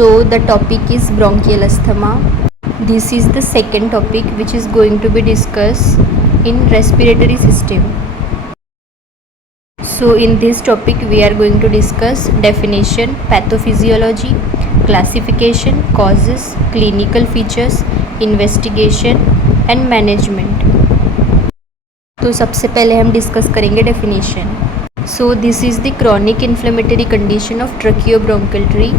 So the topic is bronchial asthma. This is the second topic which is going to be discussed in respiratory system. So in this topic we are going to discuss definition, pathophysiology, classification, causes, clinical features, investigation and management. तो सबसे पहले हम discuss करेंगे definition. So this is the chronic inflammatory condition of tracheobronchial tree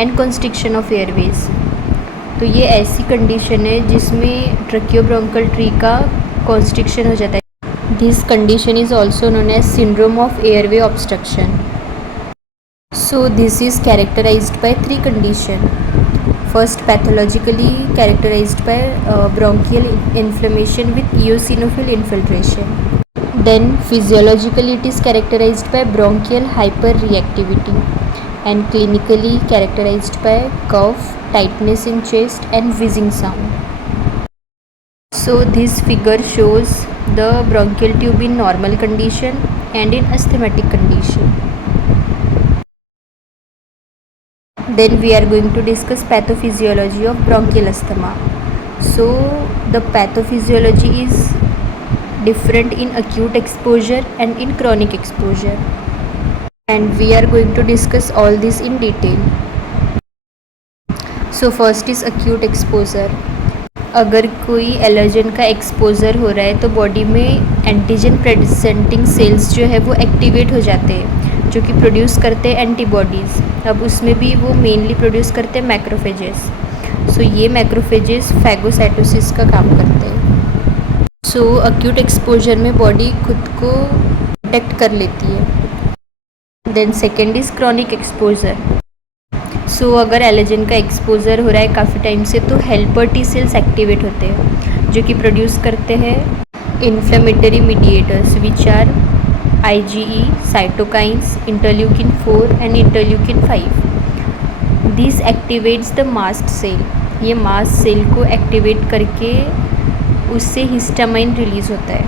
and constriction of airways. तो ये ऐसी condition है जिसमें ट्रकियोब्रोंकल ट्री का कॉन्स्ट्रिक्शन हो जाता है. This condition is also known as syndrome of airway obstruction. So this is characterised by three condition. First, pathologically characterised by bronchial inflammation with eosinophil infiltration. Then physiologically it is characterized by bronchial hyperreactivity and clinically characterized by cough, tightness in chest and wheezing sound. So this figure shows the bronchial tube in normal condition and in asthmatic condition. Then we are going to discuss pathophysiology of bronchial asthma. So the pathophysiology is different in acute exposure and in chronic exposure, and we are going to discuss all this in detail. So first is acute exposure. अगर कोई allergen का exposure हो रहा है तो body में antigen presenting sales जो है वो एक्टिवेट हो जाते हैं, जो कि प्रोड्यूस करते हैं एंटीबॉडीज़. अब उसमें भी वो मेनली प्रोड्यूस करते हैं मैक्रोफेजेस. सो ये मैक्रोफेजेस फैगोसाइटोसिस का काम करते हैं. सो एक्यूट एक्सपोजर में बॉडी खुद को प्रोटेक्ट कर लेती है. Then second is chronic exposure. So अगर एलर्जन का एक्सपोजर हो रहा है काफ़ी टाइम से तो हेल्पर टी सेल्स एक्टिवेट होते हैं, जो कि प्रोड्यूस करते हैं inflammatory mediators which are IgE, cytokines, interleukin 4 and interleukin 5. This activates the mast cell. ये मास्ट सेल को एक्टिवेट करके उससे हिस्टामाइन रिलीज होता है,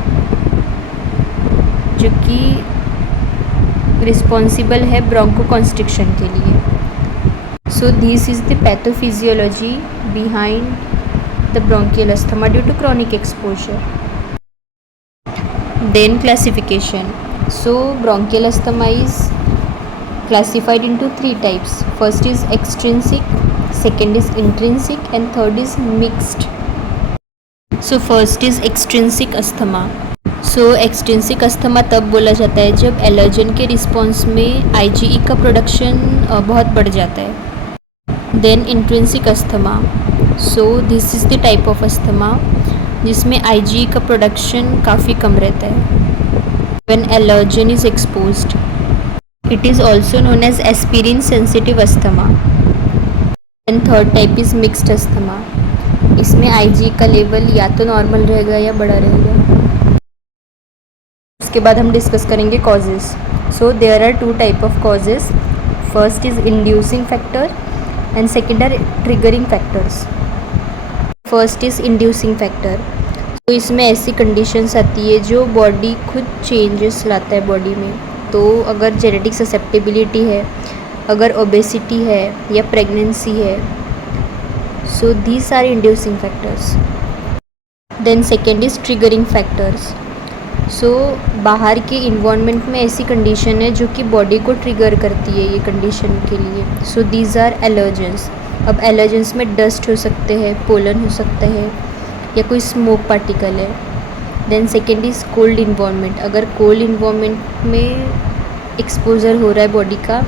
जो कि रिस्पॉन्सिबल है ब्रोंकोकॉन्स्ट्रिक्शन के लिए. So this is the pathophysiology behind the bronchial asthma due to chronic exposure. Then classification. So bronchial asthma is classified into three types. First is extrinsic, second is intrinsic and third is mixed. So first is extrinsic asthma. So extrinsic asthma तब बोला जाता है जब allergen के response में IgE का production बहुत बढ़ जाता है. Then intrinsic asthma. So this is the type of asthma जिसमें IgE का प्रोडक्शन काफ़ी कम रहता है when allergen is exposed. It is also known as aspirin sensitive asthma. And third type is mixed asthma. इसमें IgE का level या तो नॉर्मल रहेगा या बड़ा रहेगा. उसके बाद हम डिस्कस करेंगे causes. So there are two type of causes. First is inducing factor and second are triggering factors. First is inducing factor. तो इसमें ऐसी कंडीशंस आती है जो बॉडी खुद चेंजेस लाता है बॉडी में. तो अगर जेनेटिक ससेप्टेबिलिटी है, अगर ओबेसिटी है या प्रेगनेंसी है, so these are inducing factors. Then second is triggering factors. So बाहर के इन्वायरमेंट में ऐसी कंडीशन है जो कि बॉडी को ट्रिगर करती है ये कंडीशन के लिए. so these are allergens. अब एलर्जेंस में डस्ट हो सकते हैं, पोलन हो सकता है या कोई स्मोक पार्टिकल है. Then second is cold environment. अगर कोल्ड इन्वायरमेंट में एक्सपोजर हो रहा है बॉडी का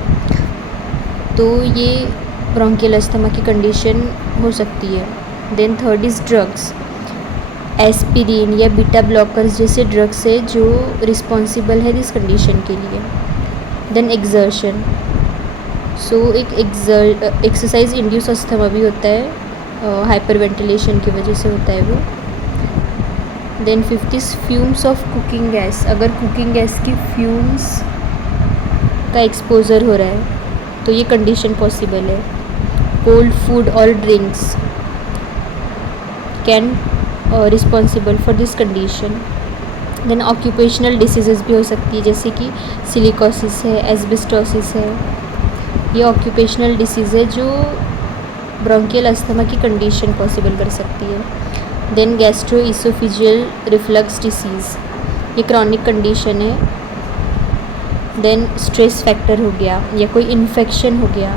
तो ये ब्रोंकियल अस्थमा की कंडीशन हो सकती है. Then third is drugs. Aspirin या बीटा ब्लॉकर्स जैसे ड्रग्स है जो रिस्पॉन्सिबल है इस कंडीशन के लिए. Then exertion. सो एक एक्सरसाइज इंड्यूस अस्थमा भी होता है, हाइपर वेंटिलेशन की वजह से होता है वो. Then fifth is fumes of cooking gas. अगर कुकिंग गैस की फ्यूम्स का एक्सपोजर हो रहा है तो ये कंडीशन पॉसिबल है. कोल्ड फूड और drinks can responsible for this condition. Then occupational diseases भी हो सकती है जैसे कि सिलिकोसिस है, एस्बेस्टोसिस है. ये ऑक्यूपेशनल डिसीज़ है जो ब्रोंकियल अस्थमा की कंडीशन पॉसिबल कर सकती है। Then gastro oesophageal reflux disease, ये क्रॉनिक कंडीशन है। देन स्ट्रेस फैक्टर हो गया या कोई इन्फेक्शन हो गया,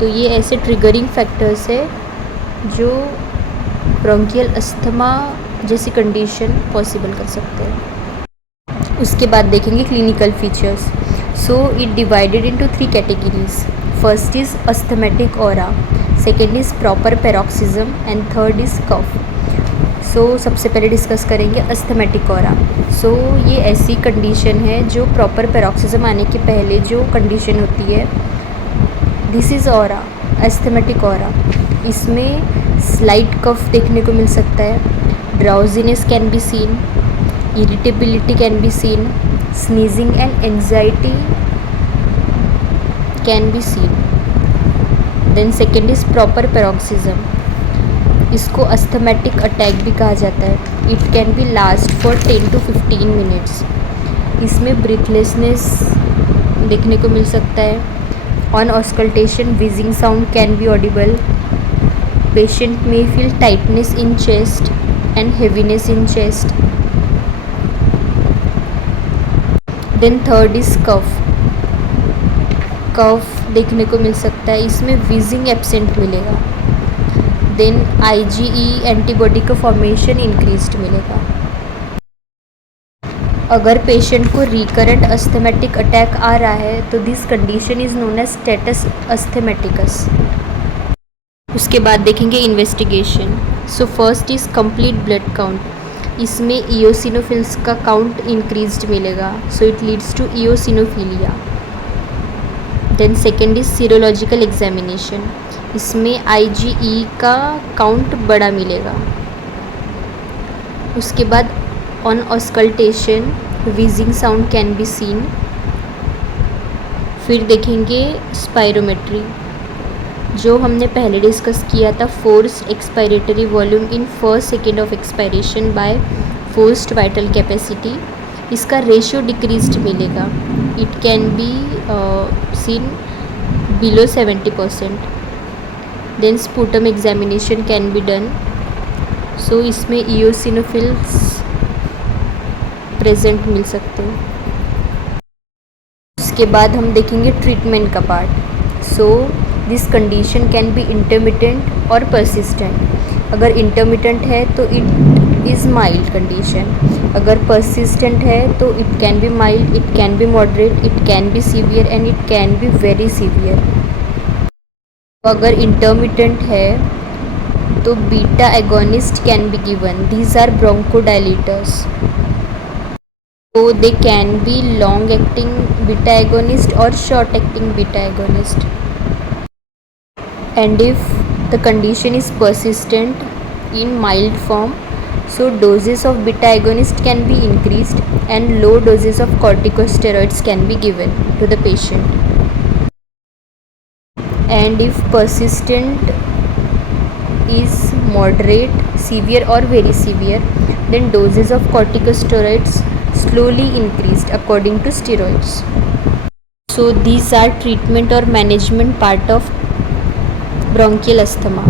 तो ये ऐसे ट्रिगरिंग फैक्टर्स है जो ब्रोंकियल अस्थमा जैसी कंडीशन पॉसिबल कर सकते हैं। उसके बाद देखेंगे clinical features. So it divided into 3 categories. First is asthmatic aura, second is proper paroxysm and third is cough. So सबसे पहले डिस्कस करेंगे अस्थमेटिक ऑरा। सो ये ऐसी कंडीशन है जो प्रॉपर पैरोक्सिज्म आने के पहले जो कंडीशन होती है, this is aura, asthmatic aura. इसमें स्लाइट कफ देखने को मिल सकता है, drowsiness can be seen, irritability can be seen, sneezing and anxiety can be seen. Then second is proper paroxysm, इसको अस्थमेटिक अटैक भी कहा जाता है। It can be last for 10 to 15 minutes. इसमें ब्रीथलेसनेस देखने को मिल सकता है। On auscultation wheezing sound can be audible. Patient में feel tightness in chest and heaviness in chest. Then third is cough, cough देखने को मिल सकता है, इसमें विजिंग एब्सेंट मिलेगा। देन IgE एंटीबॉडी का फॉर्मेशन इंक्रीज्ड मिलेगा। अगर पेशेंट को रिकरेंट अस्थमेटिक अटैक आ रहा है तो this condition is known as status asthmaticus. उसके बाद देखेंगे investigation. So first is complete blood count, इसमें इओसिनोफिल्स का काउंट इंक्रीज्ड मिलेगा, so it leads to eosinophilia. Then second is serological examination, इसमें IgE का काउंट बड़ा मिलेगा। उसके बाद on auscultation wheezing sound can be seen. फिर देखेंगे स्पायरोमेट्री, जो हमने पहले डिस्कस किया था, forced expiratory volume in first second of expiration bye forced vital capacity, इसका रेशियो डिक्रीज्ड मिलेगा। It can be seen below 70%। Then sputum examination can be done, so इसमें इओसिनोफिल्स प्रेजेंट मिल सकते हैं। उसके बाद हम देखेंगे ट्रीटमेंट का part. So this condition can be intermittent और परसिस्टेंट। अगर इंटरमिटेंट है तो इट इज़ माइल्ड कंडीशन, अगर परसिस्टेंट है तो it can be mild, it can be moderate, it can be severe and it can be very severe. अगर intermittent है तो beta agonist can be given, these are bronchodilators. So they can be long acting beta agonist or short acting beta agonist. And if the condition is persistent in mild form, so doses of beta agonist can be increased and low doses of corticosteroids can be given to the patient. And if persistent is moderate, severe or very severe, then doses of corticosteroids slowly increased according to steroids. So these are treatment or management part of bronchial asthma.